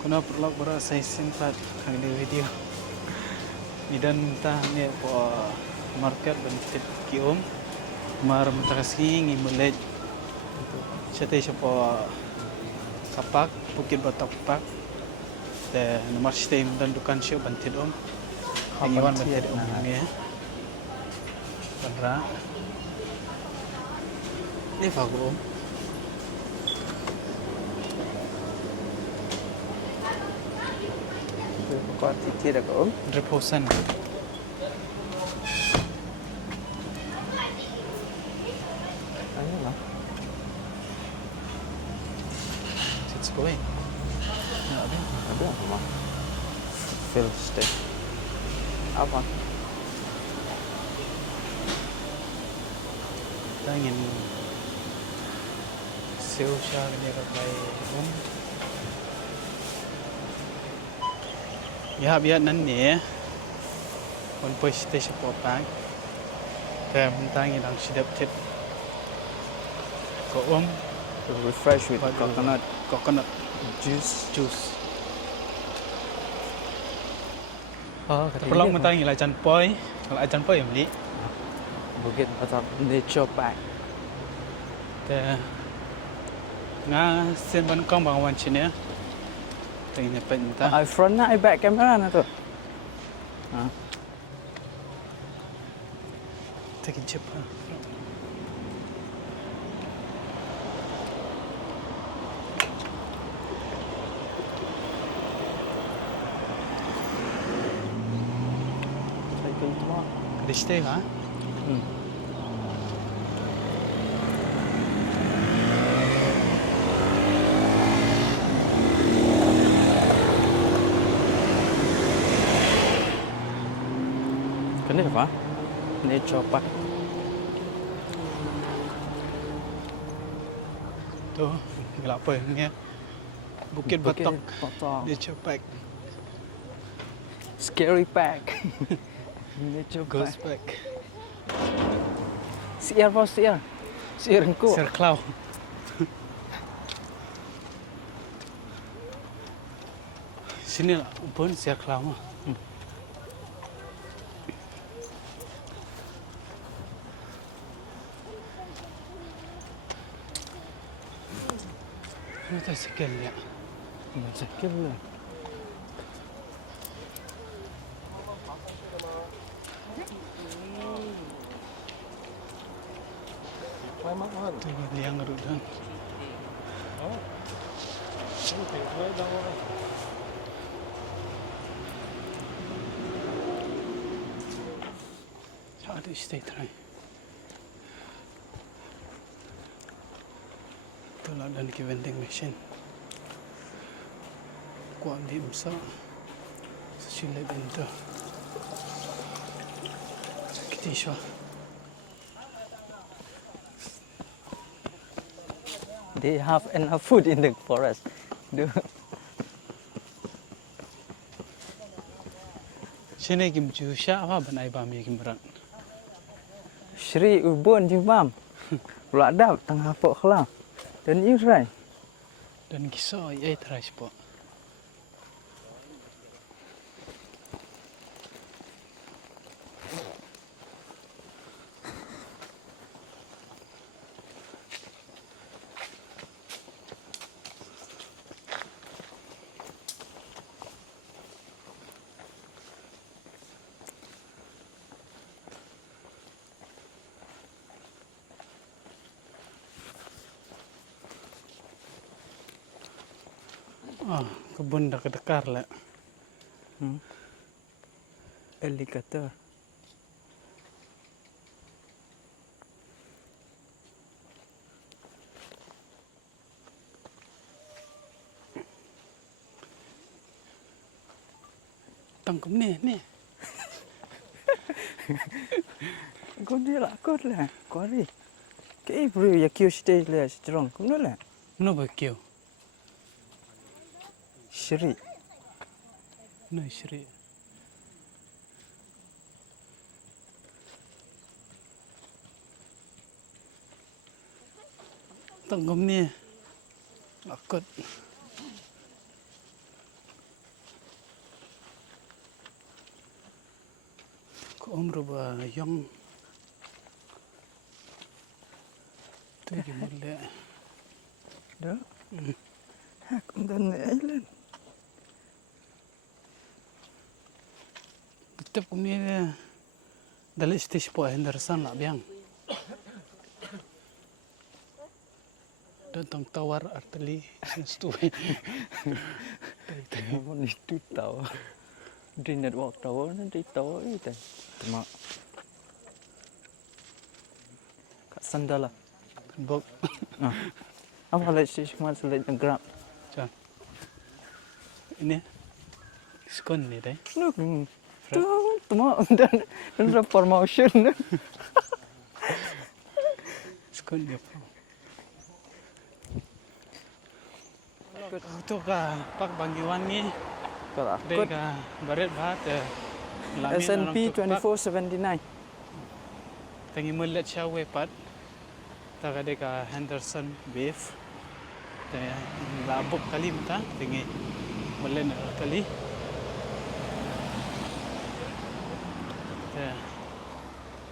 Kuna perlu berasa simpat kang di video. Idan ta ne po market bentit kiom mar matakasi ngi mulet. Sete siya po kapak Bukit Batok Park. Te nomor sistem dan dukan siya bentit Iwan bentit ni. Bandra. Ni fago Có thịt được ốm. Reposan. Ano ba? Let's go in. Ada apa mah? Fill stick. Apa? Kita ingin siêu siya ni bay Ya biar nan ni on poi station po pang. Kaya munta ingin ang sidap tit. Ko To refresh with coconut juice. Oh, kata Perlu munta ingin lajan poi, kalau lajan poi yang beli. Bukit Batok Nature Park. Kaya nga sen ban kong bang wan sini. Tingin na penta. Ai front na, ai back camera na tu. Ha. Taking chip. Cycle tu mah. Ada stay ha? Cái này là Nature Park. Tu, gelap apa ni? Bukit Batok Batok. Nature Park. Scary Park. Nature Ghost Park. Park. Siar bos siar. Siar engkau. Sir Clow. Sini lah, pun Sir Clow mah. Kita sekian ya. Sakit lah. Tu yang rudan. Ada stay try. Itulah dan ke vending machine. Kuat di besar. Sila bento. Kita iswa. They have enough food in the forest. Sini kim jusha apa banai bami kim berat. Shri ubun jumam. Pula ada tengah pok kelang. Dan irai. Dan kisah ai try spot. Ah, kebun dah kedekar lah. Alligator. Tangkum ni. Kau dia lah, kau lah. Kau ni. Kau beri ya kau stay lah, strong. Kau lah. No bakio. Shri. No Shri. Tangkum ni. Akut. umur yang tu lagi mulai. Đó. Cũng tên ấy lên. Tetap kami dalam stage po Henderson lah biang. Dan tong tawar arteli stui. Nó đi tút tàu. Đi network tàu nó đi tàu ấy thế. Mà kat sandal lah. Bok. Apa lagi sih cuma selai Grab. Cak. Ini skon ni deh. Nó tu mah dan promotion. Skon dia. Itu kah pak banggiwan ni. Kalau Dek aku baret bahat. S&P 2479. Tangi mulat syawe pat. Taka deka Henderson beef. Tanya labuk kali minta. Tangi mulat kali. Tanya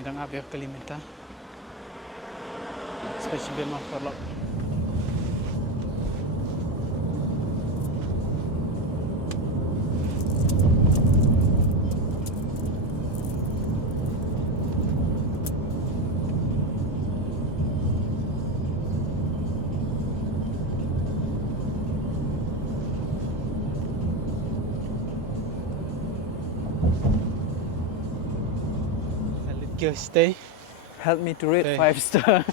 idang apa kali minta. Special bema forlok. Let's stay. Help me to rate Okay. 5 star.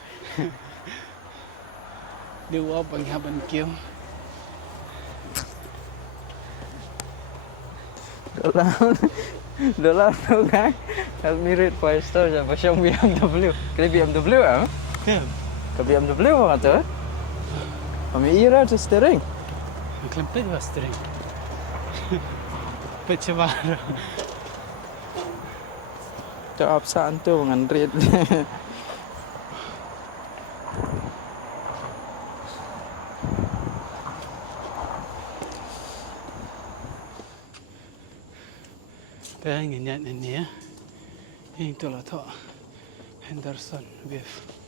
Dia wap bang haban kêu. Đó là đâu khác. Help me rate 5 star siapa yang BMW. Kali BMW ah? Ke? Ke BMW apa tu? Kami ira tu steering. Klempet was string. Pecebar. Tu apsaan tu dengan rate. Kaya ganyan ini ya. Ini tu lah tu Henderson beef.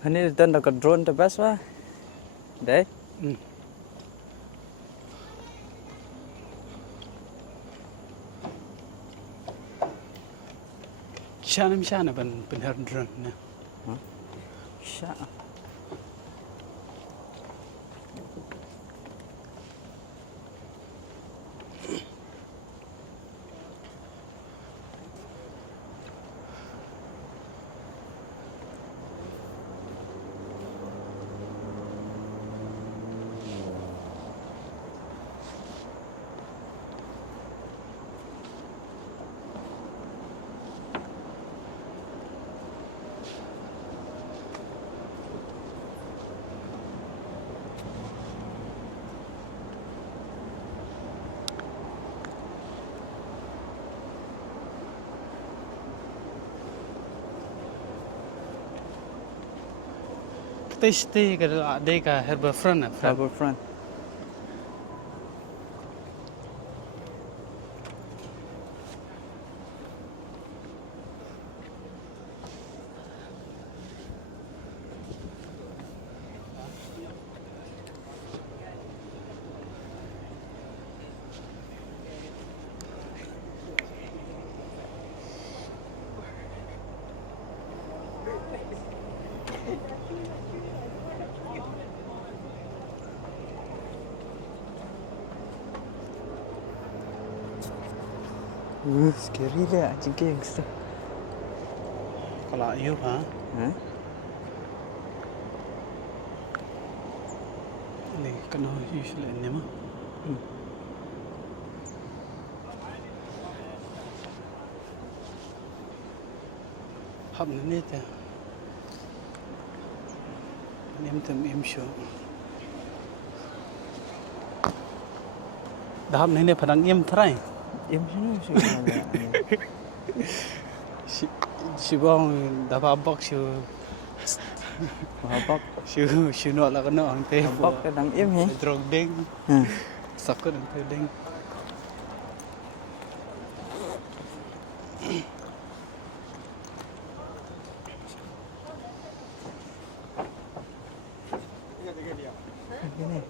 Ini dan dekat drone tu best lah. Deh. Shana benar drone na. Sya. Kita stay ke ada ke Harbour Front lah. Harbour Front. Scary lah anjing gangster. Kalau ayu ha. Hah? Ni kena usually ni mah. hấp nó nít à em thầm em sure đã hấp này phải đăng em thay Em sini sih. si bong đã vào box siêu Habak, siêu nọ là cái nọ hàng tê habak kadang em he. drone đen Ha. sắp cái đằng tê đen Begini.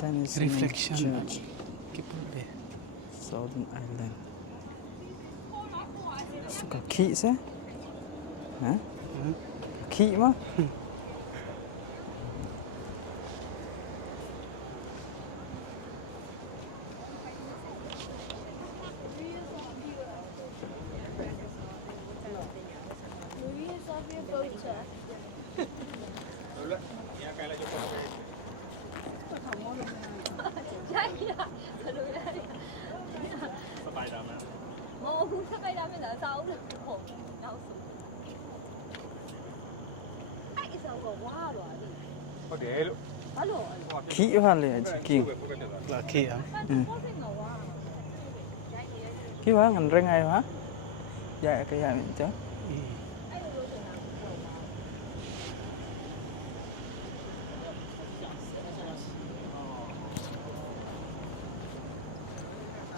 That is reflection church, people there Southern Island. Suka key sih? Hah? Key mah? Key apa le ciking? là khi hả Key apa ngan reng ai hả? Dạ cái dạ mình chứ.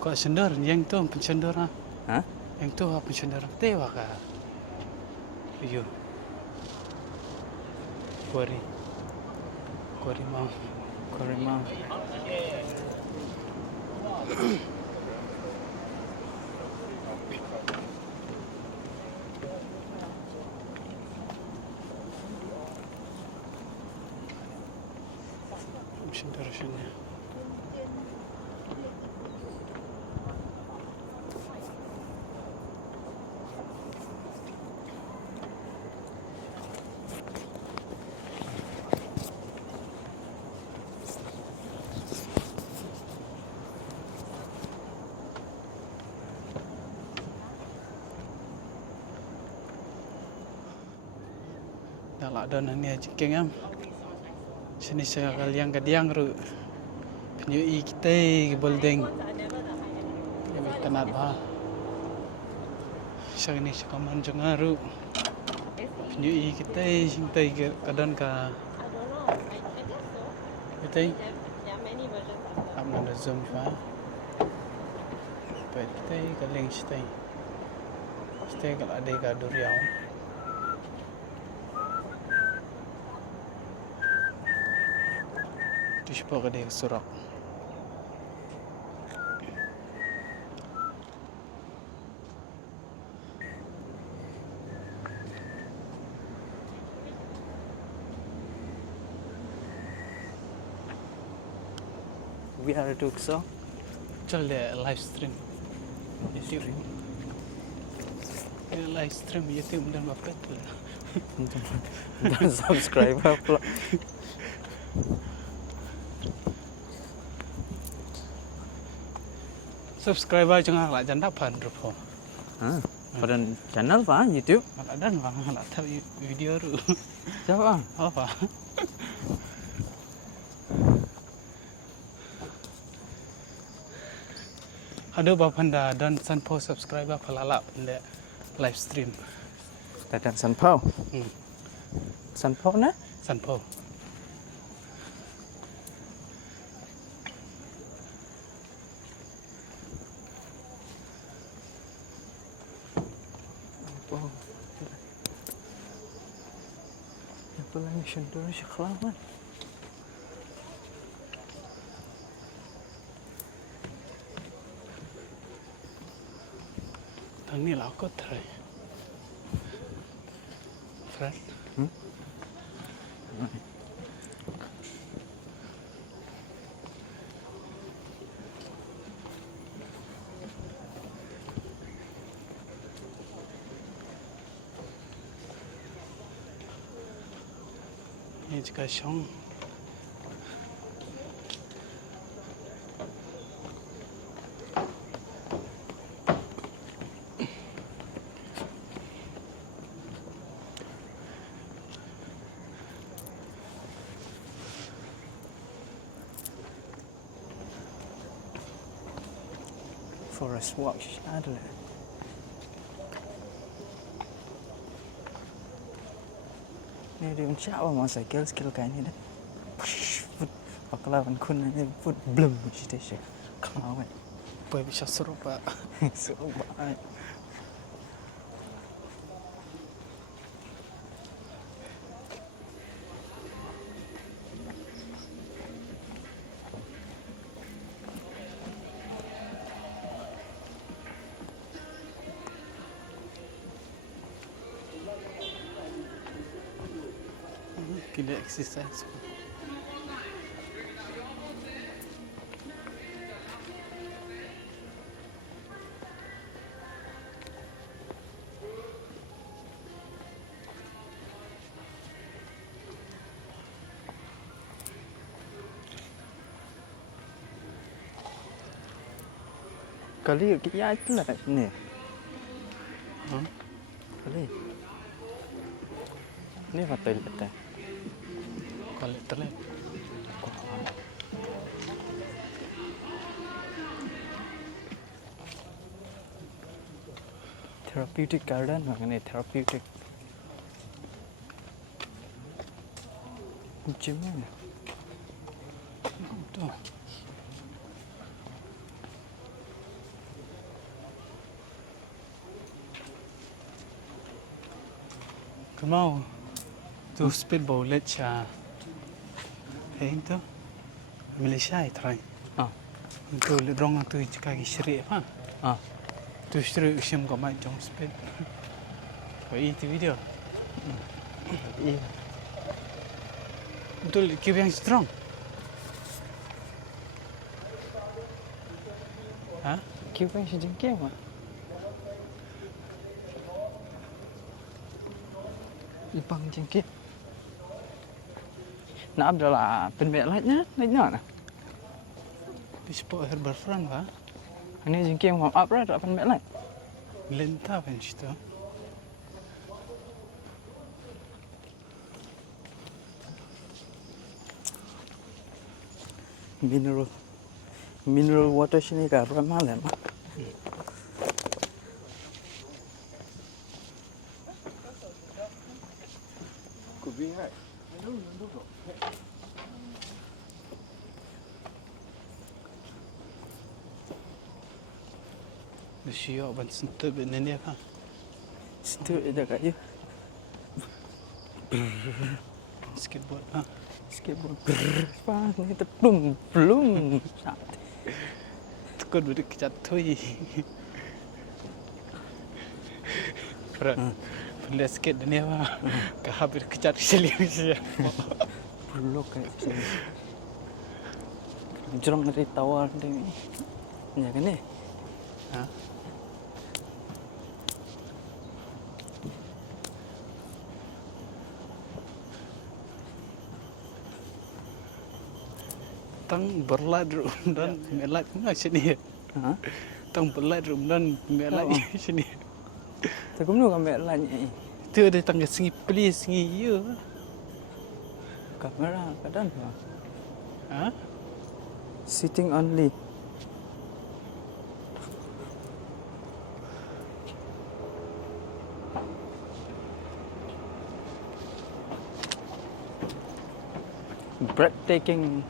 có sender yang tu pensender ha Hah? yang tu apa pensender tewa ka iyo Kuari mau Korimau. pensender sini dah lah ada nani ciking am sini saya kaliang kadiang ru penyui kita ke building yang kenal bah saya ni sekaman jengaru penyui kita cinta ke kadan ka kita am ada zoom fa pete kaling stay kalau ada ka duriau Tishpa ka dek surak We are doing so. चल दे live stream YouTube live stream YouTube dan bapet lah Dan subscriber pula. subscriber jangan lah jangan dapat rupo Ha. Pada channel apa YouTube? ada bang lah tahu video ru Siapa? apa ada bapan dah dan san post subscriber pelalap le live stream Dadan Sanpau. Sanpau na? san po Oh. Apa lagi sendur seklaman? thằng này là có thời Fred Education Forest Watch ada lah. Ni dia macam apa motorcycle skill kain ni dah. Paklah kun ni put blum station. Kawan. Boleh bisa seru pak. Seru banget. Gila exercise. Kali kia itu lah ni. Kali. Ni hotel betul. Kalau terlep. Therapeutic garden maknanya therapeutic. Macam mana? Tu. Kemau. Tu speedball lecah. Itu Malaysia try. Itu rong tu kaki seri apa? Tu seri usim kau main jong speed. Kau itu video. Iya. Betul kau yang strong. Ha? Kau pun sejengkih apa? Ipang jengkih. Nak adalah penbek lightnya lah. Di sport herbal front ba? Ini jengkih warm up lah tak penbek light. Lentah kan situ. Mineral water sini kan ramah lah. Kubing right? Di siok ban sentuh benda ni apa? Situ ada kat je. Skateboard ha. Skateboard. Pas ni belum. Tukar duduk jatuh. Perlu skate ni apa? Kehabis kejar sekali saja. Belum kat sini. Jerong dari tawar ni. Ya kan ni? Ha? Tang berlad dan melad mana sini? Ha? Tang berlad dan melad sini. Tak kumno kamera lah ni. Tu ada tangga sengi please sengi you. Kamera kadang tu. Ha? Sitting only. Breathtaking.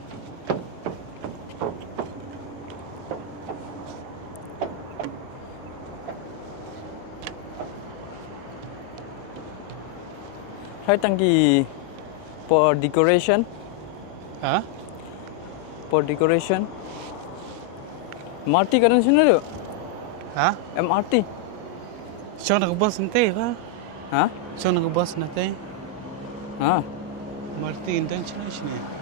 Hai tangki for decoration. Ha? For decoration. MRT kan sini tu. Ha? MRT. Siapa nak bos nanti ba? Ha? Siapa nak bos nanti? Ha. Marti intention sini.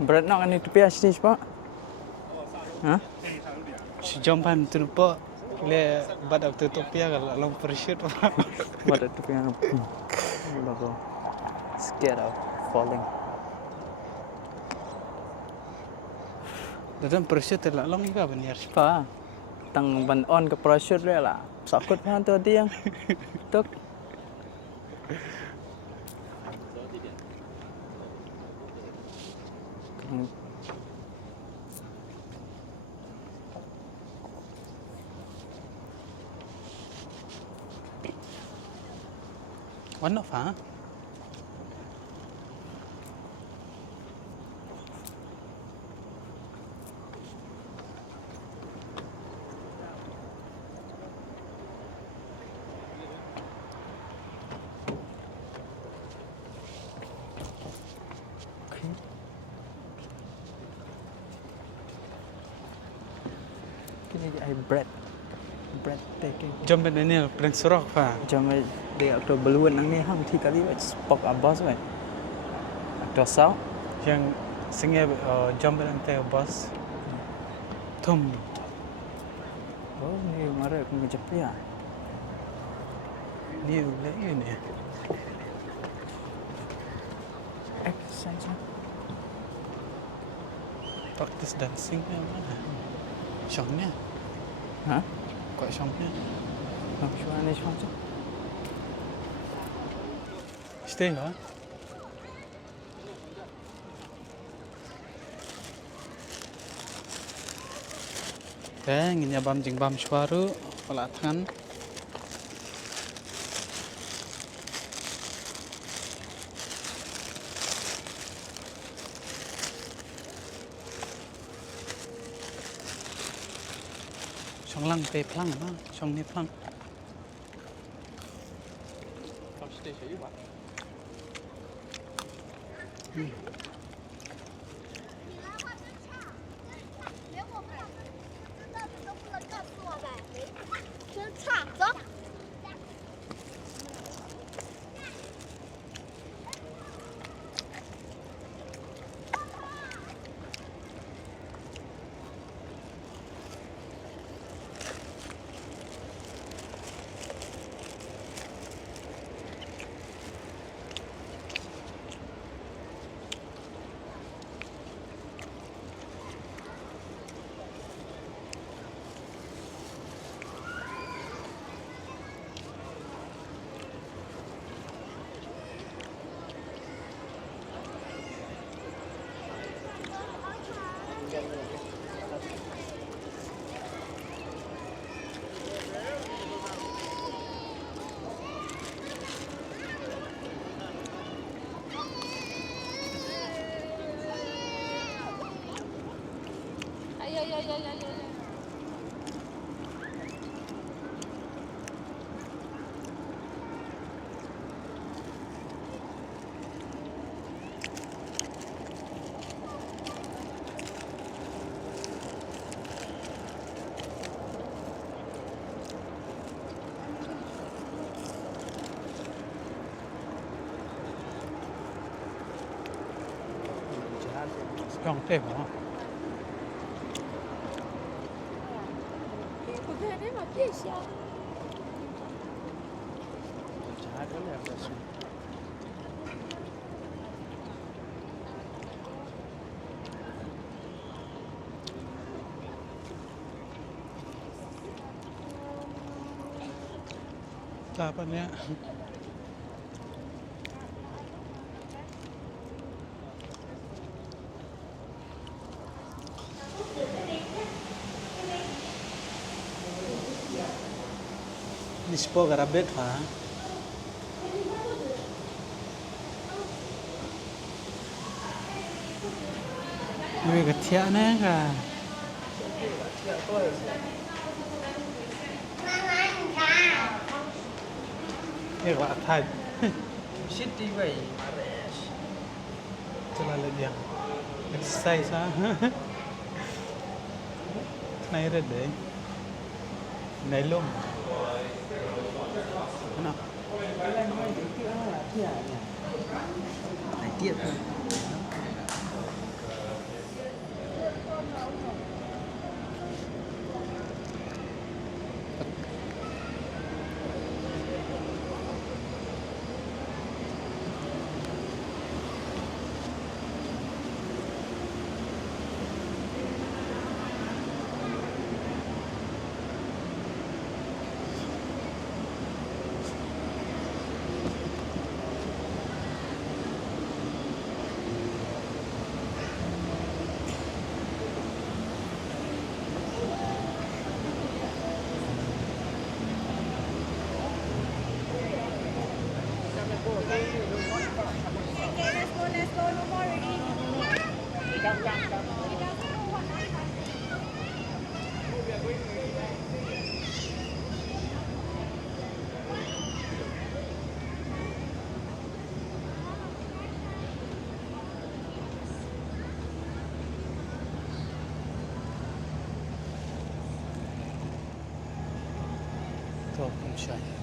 Berat nak ni tepi asli sebab. Ha? Si jompan terlupa le badak tutupia kalau long parachute. Berat tepi yang bagus. Scared of falling. Dalam pressure terlalu long juga benar. Pa. Tang ban on ke parachute le lah. Sakut pun tu tiang. Tuk. One off ha? Kini ai bread taking. Jom ben ini prank surok pa. Jom dia aktor beluan nang ni hang thi kali spok abas kan. Aktor sao? Yang singa jom ben ante bos. Thum. Oh ni mara aku ngejep dia. Ni le ini. Exercise. Practice dancing yang mana? Syongnya. Ha? Kok syongnya? Nak cuba ni cuba. Stay ha? Teng ini bam jing bam suaru pelatan. Song lang pe plang ha, song ni plang. Stay here, you 连我们两个知道的都不能告诉我们，真差。走。呀！ Syong teh ha.我看那把变香。 Apa ni? Ni sepo garabet ha. Ni ketia ne ka. Ni lah thai. City way. Jalan lagi yang exercise ha. Này rồi đấy. Này luôn. Nào. Này tiết. let's go. No more already. Ito kung siya.